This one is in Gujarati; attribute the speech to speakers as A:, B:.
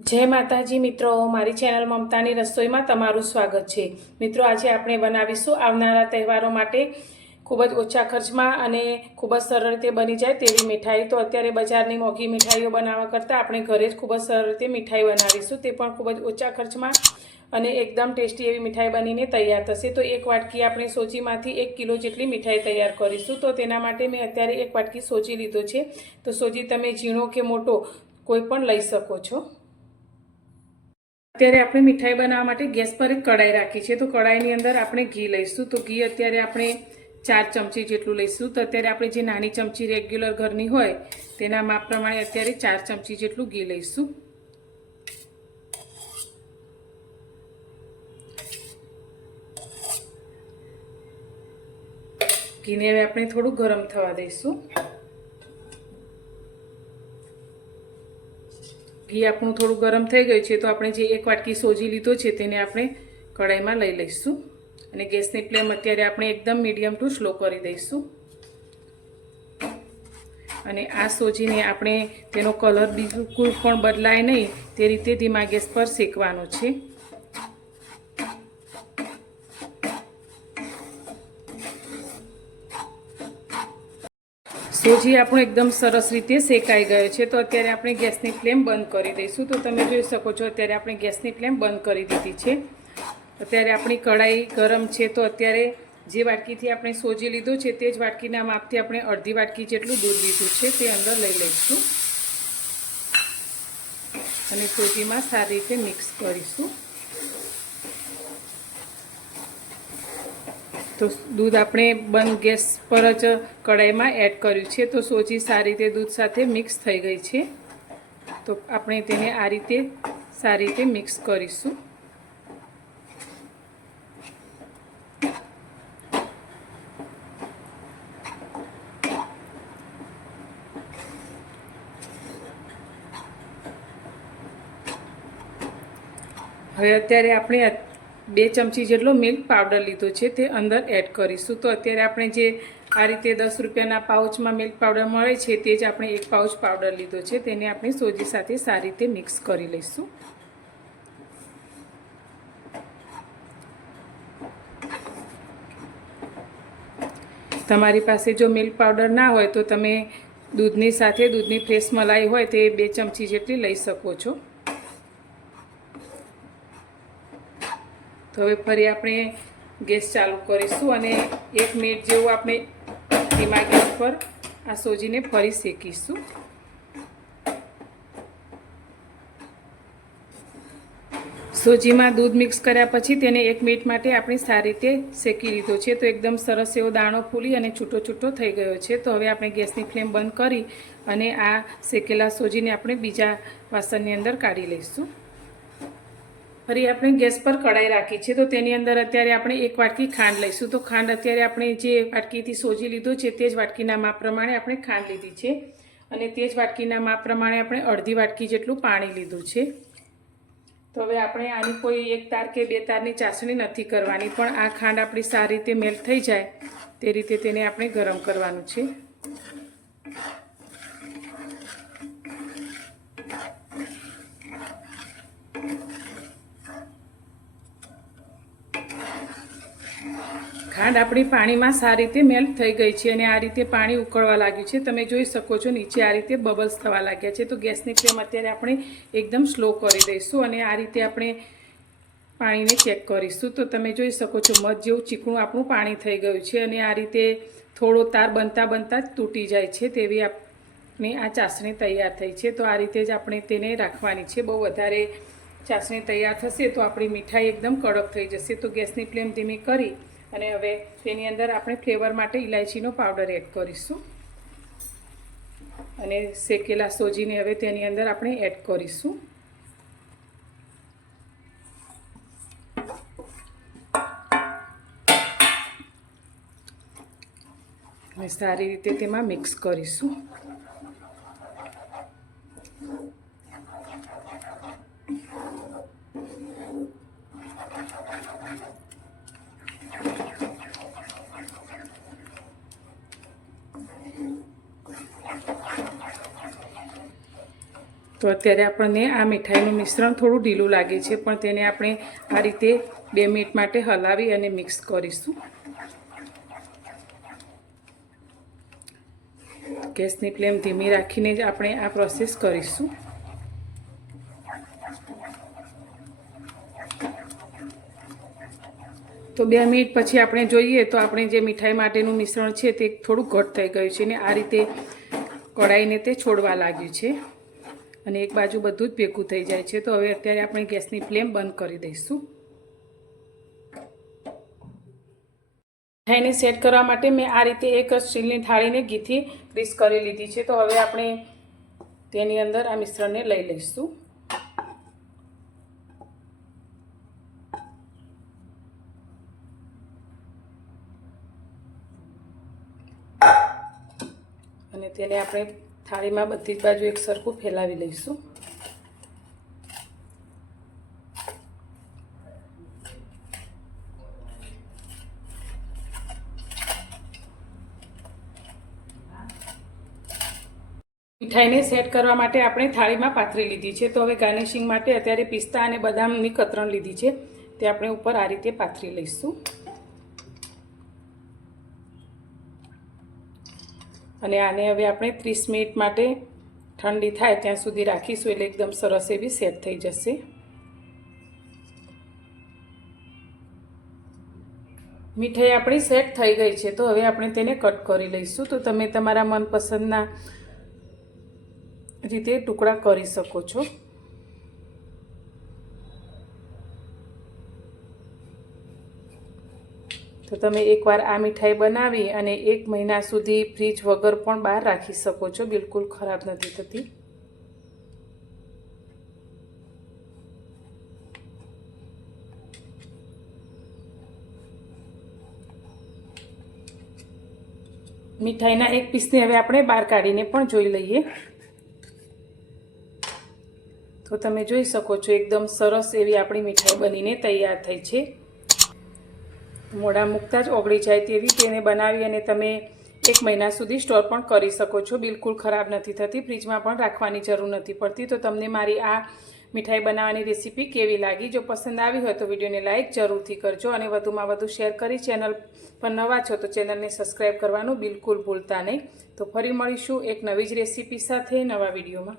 A: જય માતાજી મિત્રો, મારી ચેનલ મમતાની રસોઈમાં તમારું સ્વાગત છે. મિત્રો, આજે આપણે બનાવીશું આવનારા તહેવારો માટે ખૂબ જ ઓછા ખર્ચમાં અને ખૂબ જ સરળ રીતે બની જાય તેવી મીઠાઈ. તો અત્યારે બજારની મોંઘી મીઠાઈઓ બનાવવા કરતાં આપણે ઘરે જ ખૂબ જ સરળ રીતે મીઠાઈ બનાવીશું. તે પણ ખૂબ જ ઓછા ખર્ચમાં અને એકદમ ટેસ્ટી એવી મીઠાઈ બનીને તૈયાર થશે. તો એક વાટકી આપણે સોજીમાંથી એક કિલો જેટલી મીઠાઈ તૈયાર કરીશું. તો તેના માટે મેં અત્યારે એક વાટકી સોજી લીધો છે. તો સોજી તમે ઝીણો કે મોટો કોઈ પણ લઈ શકો છો. અત્યારે આપણે મીઠાઈ બનાવવા માટે ગેસ પર એક કડાઈ રાખી છે. તો કડાઈની અંદર આપણે ઘી લઈશું. તો ઘી અત્યારે આપણે ચાર ચમચી જેટલું લઈશું. તો અત્યારે આપણે જે નાની ચમચી રેગ્યુલર ઘરની હોય, તેના માપ પ્રમાણે અત્યારે ચાર ચમચી જેટલું ઘી લઈશું. ઘીને હવે આપણે થોડું ગરમ થવા દઈશું. ઘી આપણું થોડું ગરમ થઈ ગયું છે, તો આપણે જે એક વાટકી સોજી લીધો છે, તેને આપણે કઢાઈમાં લઈ લઈશું. અને ગેસની ફ્લેમ અત્યારે આપણે એકદમ મીડિયમ ટુ સ્લો કરી દઈશું. અને આ સોજીને આપણે તેનો કલર બિલકુલ પણ બદલાય નહીં, તે રીતે ધીમા ગેસ પર શેકવાનો છે. સોજી આપણો એકદમ સરસ રીતે શેકાઈ ગયો છે, તો અત્યારે આપણે ગેસની ફ્લેમ બંધ કરી દઈશું. તો તમે જોઈ શકો છો, અત્યારે આપણે ગેસની ફ્લેમ બંધ કરી દીધી છે. અત્યારે આપણી કઢાઈ ગરમ છે, તો અત્યારે જે વાટકીથી આપણે સોજી લીધો છે, તે જ વાટકીના માપથી આપણે અડધી વાટકી જેટલું દૂધ લીધું છે, તે અંદર લઈ લઈશું. અને સોજીમાં સારી રીતે મિક્સ કરીશું. તો દૂધ આપણે બંધ ગેસ પર જ કઢાઈમાં એડ કર્યું છે. તો સોજી સારી રીતે દૂધ સાથે મિક્સ થઈ ગઈ છે. તો આપણે તેને આ રીતે સારી રીતે મિક્સ કરીશું. હવે અત્યારે આપણે બે ચમચી જેટલો મિલ્ક પાવડર લીધો છે તે અંદર એડ કરીશું. તો અત્યારે આપણે જે આ રીતે દસ રૂપિયાના પાઉચમાં મિલ્ક પાવડર મળે છે તે જ આપણે એક પાઉચ પાવડર લીધો છે. તેને આપણે સોજી સાથે સારી રીતે મિક્સ કરી લઈશું. તમારી પાસે જો મિલ્ક પાવડર ના હોય તો તમે દૂધની સાથે દૂધની ફ્રેશ મલાઈ હોય તે બે ચમચી જેટલી લઈ શકો છો. તો હવે ફરી આપણે ગેસ ચાલુ કરીશું અને એક મિનિટ જેવું આપણે ધીમા ગેસ પર આ સોજીને ફરી શેકીશું. સોજીમાં દૂધ મિક્સ કર્યા પછી તેને એક મિનિટ માટે આપણે સારી રીતે શેકી લીધો છે. તો એકદમ સરસ એવો દાણો ફૂલી અને છૂટો છૂટો થઈ ગયો છે. તો હવે આપણે ગેસની ફ્લેમ બંધ કરી અને આ શેકેલા સોજીને આપણે બીજા વાસણની અંદર કાઢી લઈશું. ફરી આપણે ગેસ પર કઢાઈ રાખી છે. તો તેની અંદર અત્યારે આપણે એક વાટકી ખાંડ લઈશું. તો ખાંડ અત્યારે આપણે જે વાટકીથી સોજી લીધો છે તે જ વાટકીના માપ પ્રમાણે આપણે ખાંડ લીધી છે. અને તે જ વાટકીના માપ પ્રમાણે આપણે અડધી વાટકી જેટલું પાણી લીધું છે. તો હવે આપણે આની કોઈ એક તાર કે બે તારની ચાસણી નથી કરવાની. પણ આ ખાંડ આપણી સારી રીતે મેલ્ટ થઈ જાય તે રીતે તેને આપણે ગરમ કરવાનું છે. ખાંડ આપણી પાણીમાં સારી રીતે મેલ્ટ થઈ ગઈ છે અને આ રીતે પાણી ઉકળવા લાગ્યું છે. તમે જોઈ શકો છો નીચે આ રીતે બબલ્સ થવા લાગ્યા છે. તો ગેસની ફ્લેમ અત્યારે આપણે એકદમ સ્લો કરી દઈશું અને આ રીતે આપણે પાણીને ચેક કરીશું. તો તમે જોઈ શકો છો મધ જેવું ચીકણું આપણું પાણી થઈ ગયું છે અને આ રીતે થોડો તાર બનતા બનતા જ તૂટી જાય છે તેવી આપણી આ ચાસણી તૈયાર થઈ છે. તો આ રીતે જ આપણે તેને રાખવાની છે. બહુ વધારે ચાસણી તૈયાર થશે તો આપણી મીઠાઈ એકદમ કડક થઈ જશે. તો ગેસની ફ્લેમ ધીમી કરી અને હવે તેની અંદર આપણે ફ્લેવર માટે ઇલાયચીનો પાવડર એડ કરીશું. અને શેકેલા સોજીને હવે તેની અંદર આપણે એડ કરીશું. અને સારી રીતે તેમાં મિક્સ કરીશું. તો અત્યારે આપણને આ મીઠાઈનું મિશ્રણ થોડું ઢીલું લાગે છે, પણ તેને આપણે આ રીતે બે મિનિટ માટે હલાવી અને મિક્સ કરીશું. ગેસની ફ્લેમ ધીમી રાખીને જ આપણે આ પ્રોસેસ કરીશું. તો બે મિનિટ પછી આપણે જોઈએ તો આપણે જે મીઠાઈ માટેનું મિશ્રણ છે તે થોડું ઘટ થઈ ગયું છે ને આ રીતે કઢાઈને તે છોડવા લાગ્યું છે. અને એક બાજુ બધું જ ભેગું થઈ જાય છે. તો હવે અત્યારે આપણે ગેસની ફ્લેમ બંધ કરી દઈશું. મીઠાઈને સેટ કરવા માટે મેં આ રીતે એક સ્ટીલની થાળીને ઘીથી ગ્રીસ કરી લીધી છે. તો હવે આપણે તેની અંદર આ મિશ્રણને લઈ લઈશું. અને તેને આપણે થાળીમાં બધી જ બાજુ એક સરખું ફેલાવી લઈશું. મીઠાઈને સેટ કરવા માટે આપણે થાળીમાં પાથરી લીધી છે. તો હવે ગાર્નિશિંગ માટે અત્યારે પિસ્તા અને બદામની કતરણ લીધી છે. તે આપણે ઉપર આ રીતે પાથરી લઈશું. અને આને હવે આપણે ત્રીસ મિનિટ માટે ઠંડી થાય ત્યાં સુધી રાખીશું એટલે એકદમ સરસ એવી સેટ થઈ જશે. મીઠાઈ આપણી સેટ થઈ ગઈ છે તો હવે આપણે તેને કટ કરી લઈશું. તો તમે તમારા મનપસંદના રીતે ટુકડા કરી શકો છો. તો તમે એકવાર આ મીઠાઈ બનાવી અને એક મહિના સુધી ફ્રીજ વગર પણ બહાર રાખી શકો છો. બિલકુલ ખરાબ નથી થતી. મીઠાઈના એક પીસને હવે આપણે બહાર કાઢીને પણ જોઈ લઈએ. તો તમે જોઈ શકો છો, એકદમ સરસ એવી આપણી મીઠાઈ બનીને તૈયાર થઈ છે. મોઢા મૂકતા જ ઓગળી જાય તેવી તેને બનાવી અને તમે એક મહિના સુધી સ્ટોર પણ કરી શકો છો. બિલકુલ ખરાબ નથી થતી. ફ્રીજમાં પણ રાખવાની જરૂર નથી પડતી. તો તમને મારી આ મીઠાઈ બનાવવાની રેસીપી કેવી લાગી? જો પસંદ આવી હોય તો વિડીયોને લાઇક જરૂરથી કરજો અને વધુમાં વધુ શેર કરી ચેનલ પર નવા છો તો ચેનલને સબસ્ક્રાઈબ કરવાનું બિલકુલ ભૂલતા નહીં. તો ફરી મળીશું એક નવી જ રેસીપી સાથે નવા વિડીયોમાં.